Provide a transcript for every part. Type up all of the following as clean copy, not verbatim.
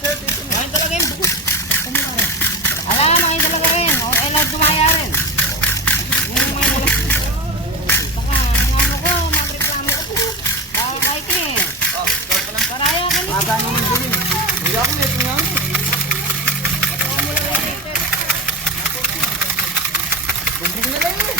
Main talaga yun. Alam, main talaga rin. Okay lang dumaya rin. Yung mga baka ang ano ko, magreklamo ko. Baka Mikey. Karaya ka nito. Maga naman din. Hindi ako nito nga. Bumbog na lang eh.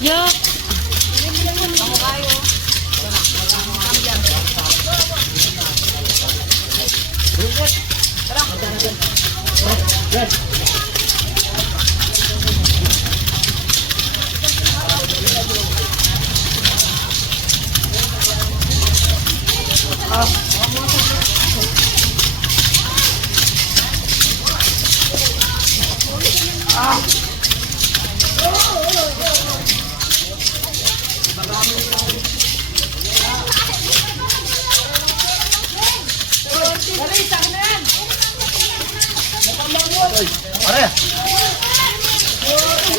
Yok. Pare.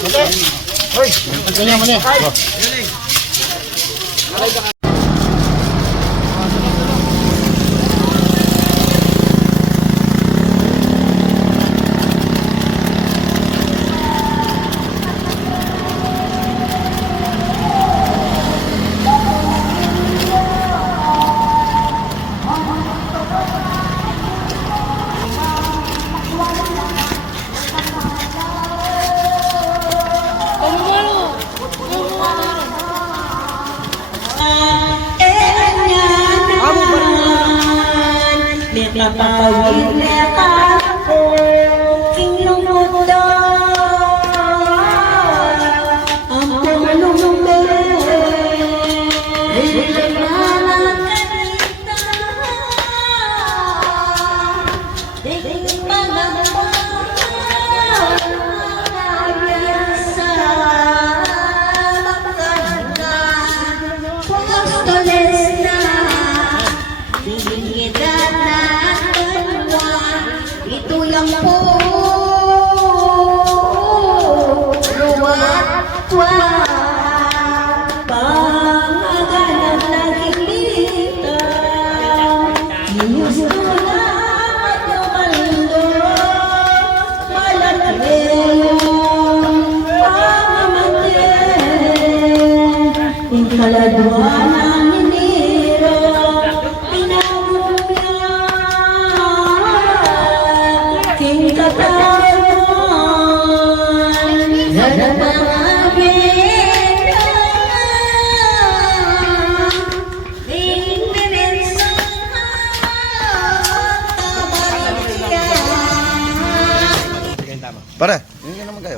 Okay. Hoy, ganyan mo na. Napawid na ako inyong mundo ang pulumbe nalakanita diging sa pagkagunan pumastoles na diging kita na ito lang po luwat-wa pangaganap na kikita ginusto na yung malaki yung pamamantin yung kaladwa ng niniro Pare, hindi naman kayo.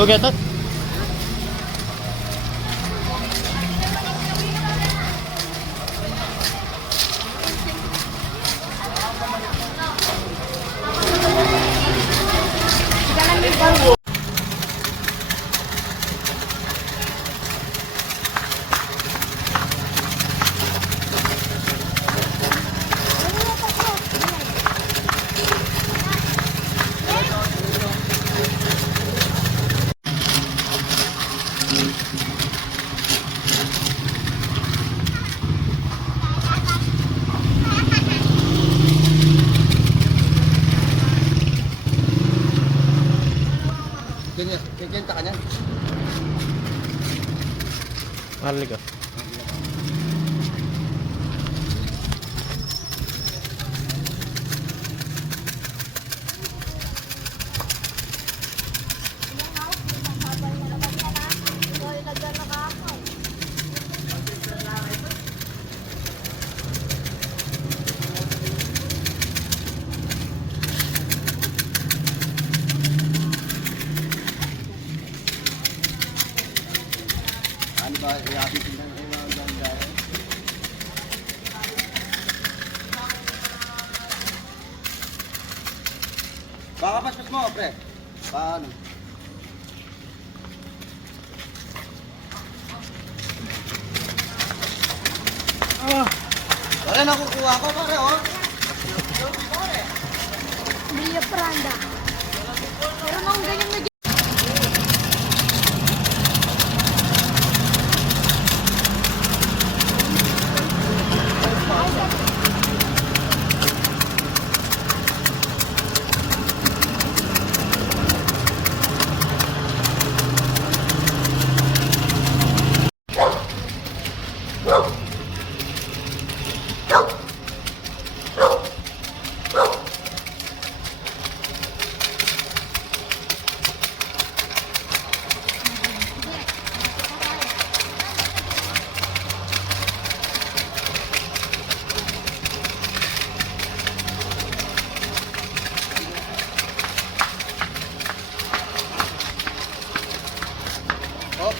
Tugetot? Kikita ka niyan. Mahal ka. mo, pre. Paano? Pare, nakukuha ko, pare, oh. Villa Pranda. Meron akong ganyan na Oh.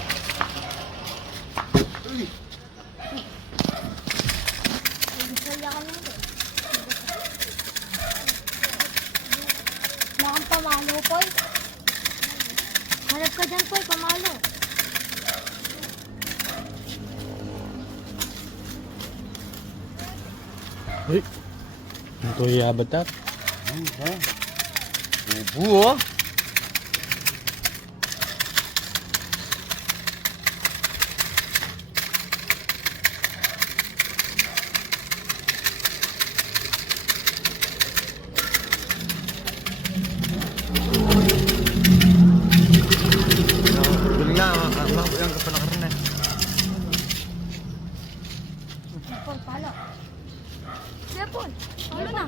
Saya ka lang. Nakang pamalo, Poy. Hanap ka dyan, Poy, pamalo. Uy. Ito yabat na. Buo, oh. Galing nga, yung kapalakaran na. Poy, palo. Sige, Poy. Palo na.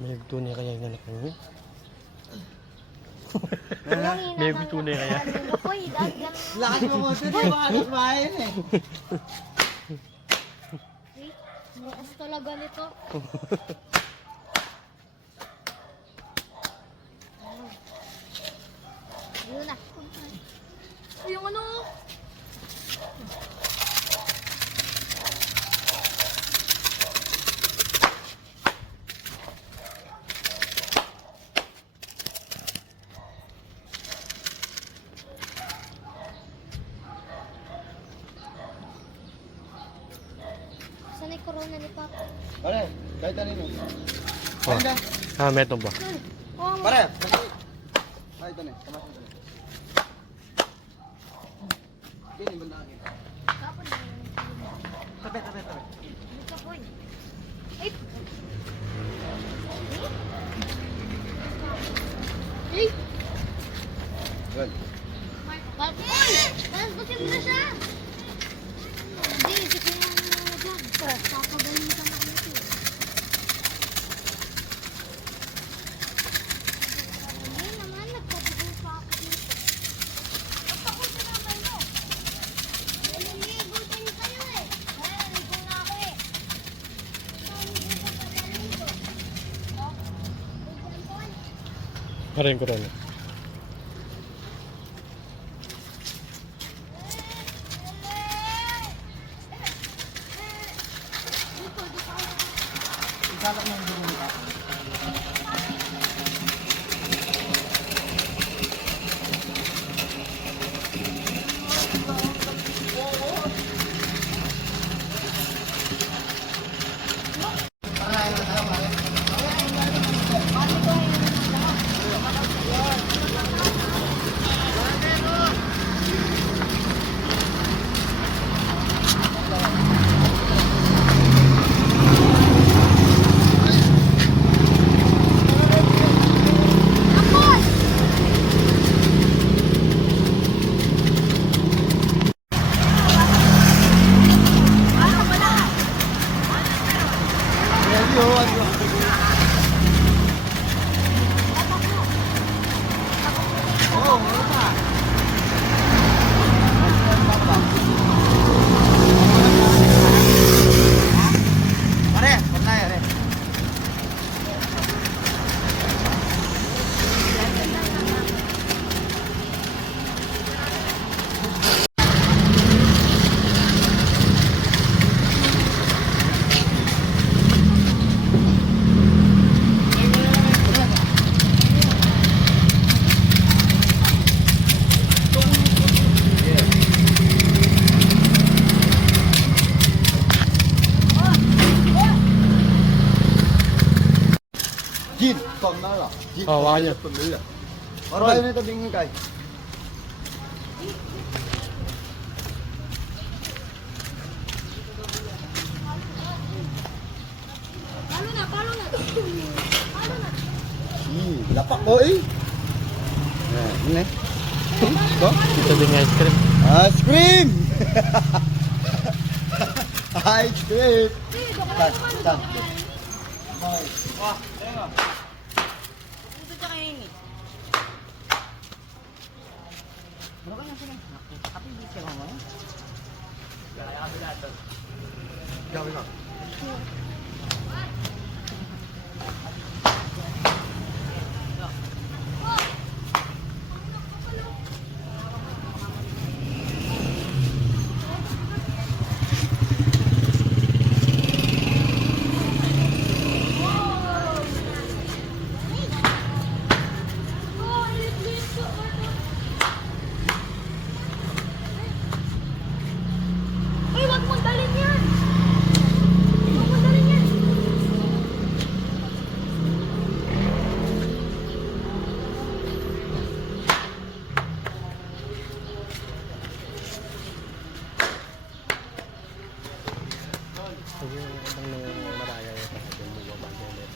May tunay kaya yung anak niyo? May May tunay kaya? Poy, dagdag. Lakas mo mo, sir. Alas bayan eh. Lakas talaga nito. Ayun na. Yung ano? Saan yung corona ni Papa? Pare, kahit ano yun. Oh. Metong ba? Oh, Pare, kahit ano. Kamasin ko. Hindi, banda akin. kapon na yun. Tabi. Dito, Poy. Ay! Ay! Good. Poy! Lasbusin mo na siya! Hindi, isip ko yung dyan. Papagalitan ako nito. Hindi naman, nagpapagul pa ako dito. Ba't ako sinabay mo? Naliligo din kayo eh. Ay, naligo na ako eh. Naligo ka pa naligo. Oh, bigyan ko. Parehin ko rin. Isalak mo yung dugo nito. Oh, hawakan niyo. Para tayo na tabing kay. Palo na, palo na. Palo na. Lapak ko eh. Yan, yun eh. Ito? Ito din ice cream. Ice cream! Ice cream! Tan, tan. Ito tsaka yun eh. Ano ka na sila? Kapag di siya mo eh. Gawin lang. Uy, wag mong dalhin yan. Wag mong dalhin yan. Huwag yung ibang nang maraya yun. Yung bubaba niya ulit.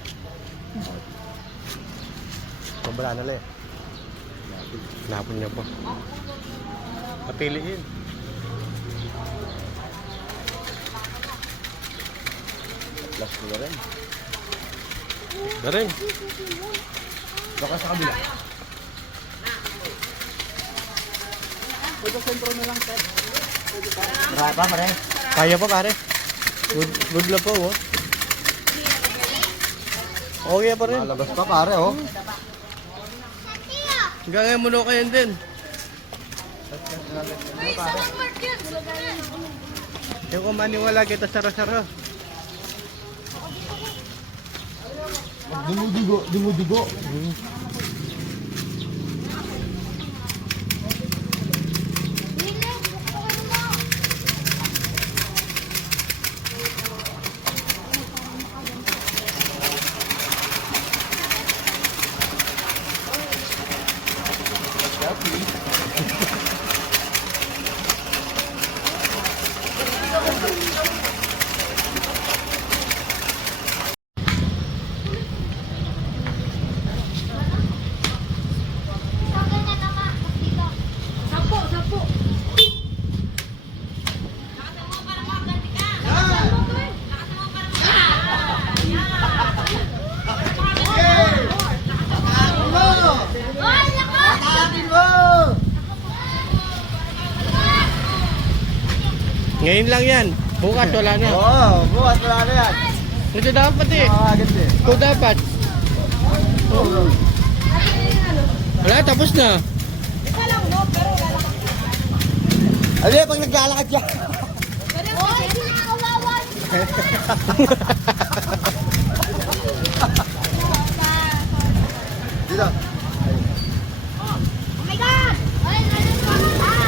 Pabala na le. Napon niya po. Papiliin. Plus ko na rin. Daring. Baka sa kabila. Pwede sentro na lang, Ted. Marami pa pare. Kaya pa pare. Good lang po oh. Okay pa rin. Malabas pa pare, oh. Hanggang ngayon kayo din. Uy, sa landmark yan. Yung kung maniwala kita sara-sara. Dumudugo, dumudugo. Dili, buksan mo. Sa akin na naman. Dito. Sampo, sampo. Hoy, lakas! Atin mo! Ngayon lang yan. Bukas wala na. Oo, bukas wala na yan. Ito dapat eh. Agad eh. Ito dapat. Wala, tapos na. Ano pag naglalakad siya? Hoy, kinakawawan! Dito. Oh my God! Hoy, nalang ka na!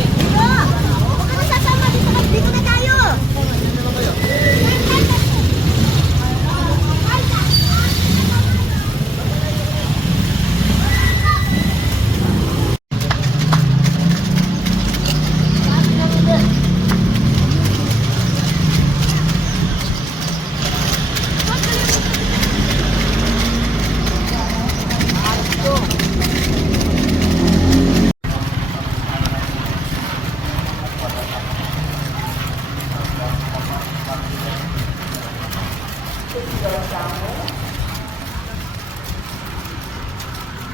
Dito! Huwag ka na sasama! Dito na tayo!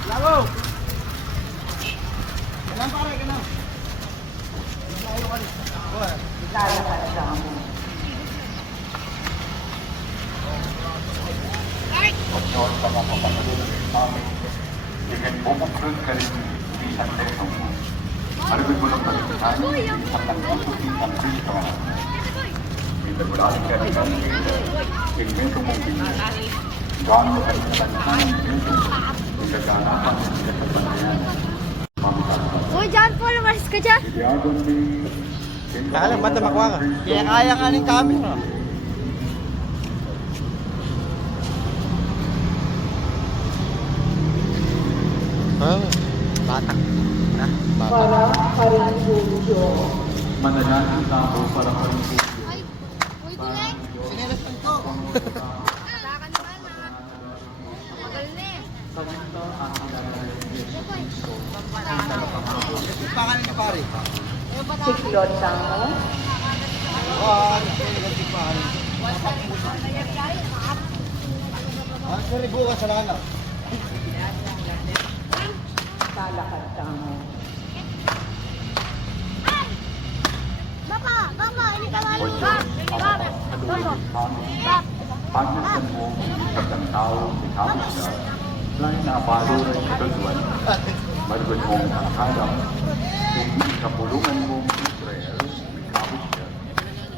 Laro! Kailan pare, kailan? dengan bubuk kali bisa tertemu. Ada beberapa pertanyaan yang akan kita berikan. Kita beralih dari kami ingin kemungkinan dan mengenai itu keganapan dan kepentingan. Uy, John Paul, maris ka dyan! Kaya lang, ba't na makuha ka? Kaya kaya nga ng camera. para karingkulyo. Manalangin tayo para kalingkuhin. Ay, uy, Dilek. Sinelas lang to. Wala ka naman, ha? Magal na eh. Sa winter at ilalagay ni Yesu Cristo. Yung pangalan niya pare. Siklod tamo. Yung pangalan. Ang ribukan sa lana. Salakad tamo. Baka, ini ka lalo. Haluin kami. Pagnasan mo sa tao si Kamusta. Lain na palo rin sa Dagwan. Marunod mong nakakalap. Hindi kapulungan mong Israel ni Kamusta.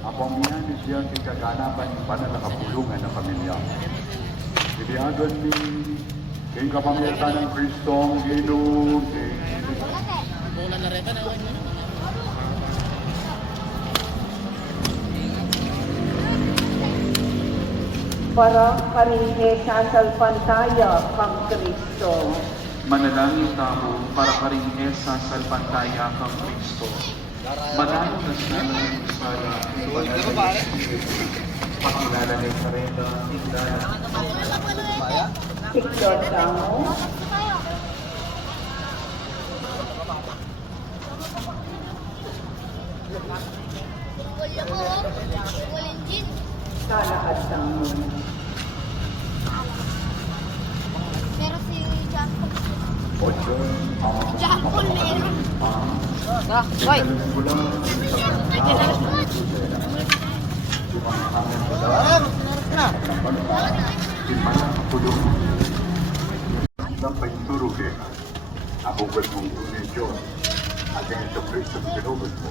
Apang miyani siya kaganapan pa na nakapulungan ng pamilya. Ibiyagan ni kay kapamilya ng Kristong Ginugin. Para karinghe sa salpantaya kang Kristo. Manalangin tayo para karinghe sa salpantaya kang Kristo. Manalangin na sa namin sa pakilala ni Sarenda, Tigdala, Siklod tamo. Bukol ako, bukol engine. Salakad tamo. Pero si John Paul. Ocho, John Paul meron. Hoy! Sampai suruh dia. Aku bertunggu Diyos at ang Kristo sa pinubod mo.